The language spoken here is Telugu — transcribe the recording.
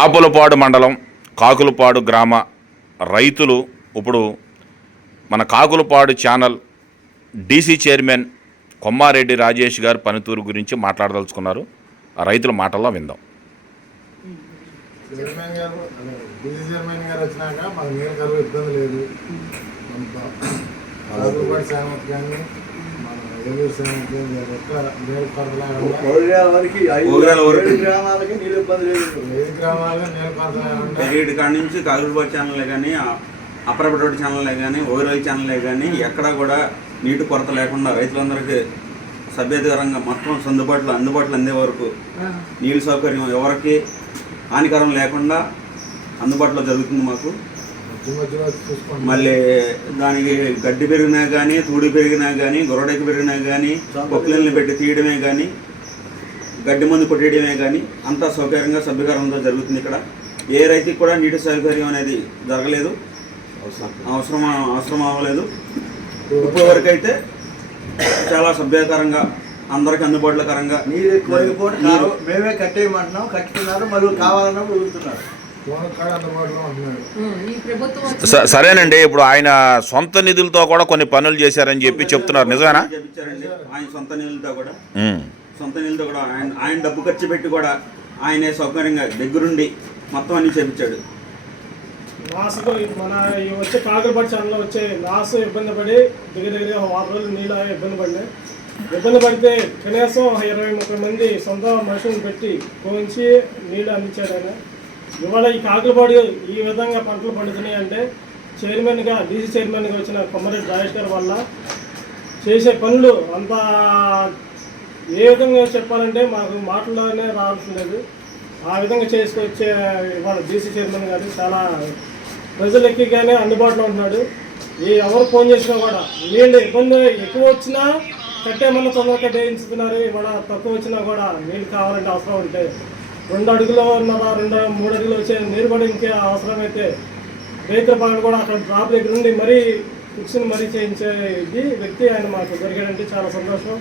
ఆపులపాడు మండలం కాకులపాడు గ్రామ రైతులు ఇప్పుడు మన Kakulapadu channel DC chairman Kommareddy Rajesh గారి పనితీరు గురించి మాట్లాడదలుచుకున్నారు. ఆ రైతుల మాటల్లో విందాం. చైర్మన్ గారు అదే డీసీ చైర్మన్ గారు వచ్చినాక మాకు నీళ్ళ కరువు ఇబ్బంది లేదు. చదువుబాటు సామెత కానీ ఏడు కాడ నుంచి కాగులపాటి ఛానల్లే కానీ అప్రపటోటి ఛానల్లే కానీ ఓవరాల్ ఛానల్లే కానీ ఎక్కడా కూడా నీటి కొరత లేకుండా రైతులందరికీ సభ్యతకరంగా మొత్తం సందుబాటులో అందుబాటులో అందే వరకు నీళ్ళ సౌకర్యం ఎవరికి హానికరం లేకుండా అందుబాటులో జరుగుతుంది మాకు. మళ్ళీ దానికి గడ్డి పెరిగినా కానీ తూడి పెరిగినా కానీ గొరడకి పెరిగినా కానీ పొక్కులని పెట్టి తీయడమే కానీ గడ్డి మందు కొట్టేయడమే కానీ అంతా సౌకర్యంగా సభ్యకరంగా జరుగుతుంది ఇక్కడ. ఏ రైతుకి కూడా నీటి సౌకర్యం అనేది జరగలేదు. అవసరం అవసరం అవ్వలేదు. ఇప్పటి వరకు అయితే చాలా సభ్యకరంగా అందరికీ అందుబాటులోకరంగా నీళ్ళు ఎక్కువైపోతే నీరు మేమే కట్టేయమంటున్నాం కట్టుతున్నారు మళ్ళీ కావాలన్నా వదులుతున్నారు సరేనండి ఇప్పుడు ఆయన సొంత నిధులతో కూడా కొన్ని పనులు చేశారని చెప్పి చెప్తున్నారు. నిజమేనా? చేపించారండి ఆయన సొంత నీళ్ళతో కూడా. సొంత నీళ్ళతో కూడా ఆయన ఆయన డబ్బు ఖర్చు పెట్టి కూడా ఆయనే సౌకర్యంగా దగ్గరుండి మొత్తం అన్ని చేపించాడు. లాస్ట్కు మన ఈ వచ్చే కాకరపడి ఛానల్లో వచ్చే లాస్ట్ ఇబ్బంది పడి దగ్గర దగ్గర వారం రోజులు నీళ్ళు ఇబ్బంది పడినాయి ఇబ్బంది పడితే కనీసం ఇరవై ముప్పై మంది సొంత మనుషులను పెట్టి పోయించి నీళ్ళు అందించాడు ఆయన. ఇవాళ ఈ కాకులపాడు ఈ విధంగా పంటలు పండుతున్నాయి అంటే చైర్మన్గా డీసీ చైర్మన్గా వచ్చిన కొమ్మరెడ్డి రాజేష్ గారి వల్ల చేసే పనులు అంత ఏ విధంగా చెప్పాలంటే మాకు మాటల్లోనే రావాల్సిన లేదు. ఆ విధంగా చేసుకొచ్చే ఇవాళ డీసీ చైర్మన్ గారు చాలా ప్రజలకి కానీ అందుబాటులో ఉంటున్నాడు. ఏ ఎవరు ఫోన్ చేసినా కూడా నీళ్ళు ఇబ్బంది ఎక్కువ వచ్చినా కట్టేమన్నా తొందరగా కట్టేయించుతున్నారు ఇవాళ తక్కువ వచ్చినా కూడా నీళ్ళు కావాలంటే అవసరం ఉంటే రెండు అడుగులు ఉన్నదా రెండు మూడు అడుగులు వచ్చే నీరు కూడా ఇంకే అవసరమైతే రైతుల పనులు కూడా అక్కడ డ్రాప్ దగ్గర నుండి మరీ కూర్చుని మరీ చేయించే ఇది వ్యక్తి ఆయన మాకు దొరికాడంటే చాలా సంతోషం.